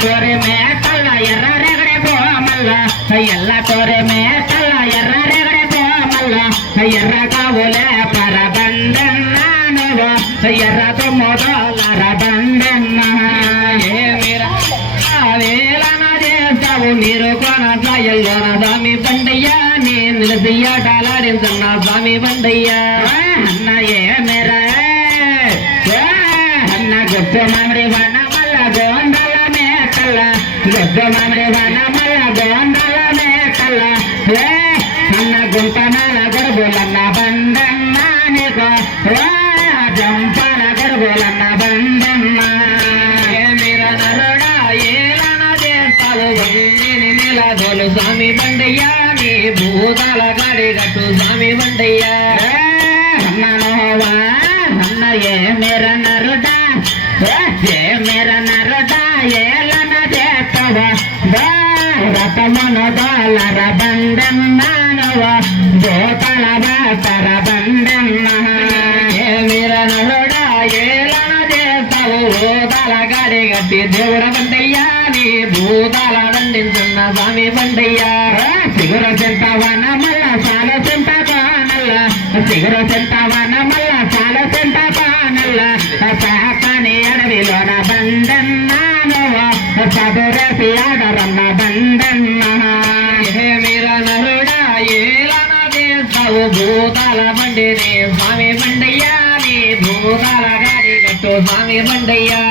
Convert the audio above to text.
తోరే మేటల్ల ఎర్రరెగడే పోమల్ల ఎల్ల తోరే మేటల్ల ఎర్రరెగడే పోమల్ల ఎర్ర కావులే పరబండన్న ఎర్రతో మొదలర బండన్న ఏమిరా వేలన చేస్తావు మీరు కొనసాయల్లోన స్వామి బండయ్యా నేను నిలిసి ఆటలాడించున్న స్వామి బండయ్యా అన్న ఏమిరా అన్న గుప్పు మామిడి వన మల్ల గోండల మేకల్ల గుప్పు మామిడి వన మల్ల గోండల మేకల్ల అన్న గుంటనాల గొడుగులన్న బండన్న నీకు జంపన గొడుగులన్న బండన్న ఏమిర నరుడా ఏలన చేస్తావు నిలదోలు స్వామి బండయ్యా నీ భూతాల గాడి గట్టు స్వామి బండయ్యా అన్ననోవా అన్న ఏమిర నరుడా ఏమిర నరుడా ఏలన చేస్తావా రతమను బాలర బండన్నవ భూతల బాతర బండన్న ఏమిర నరుడా ఏలన చేస్తావు భూతాల గాడి గట్టి దేవుడ బండయ్యా నీ భూతాల దండించున్న స్వామి బండయ్యా సిగుర చెంతవన మల్ల సాల చెంత పానల్ల సిగుర చెంతవన మల్ల సాల చెంత పానల్ల సాకని అడవిలోన బండన్నానవ చదురసి ఆడరన్న బండన్న ఏమిర నరుడా ఏలన చేస్తావు భూతాల బండిని స్వామి బండయ్యా నీ భూతాల గాడి గట్టు స్వామి బండయ్యా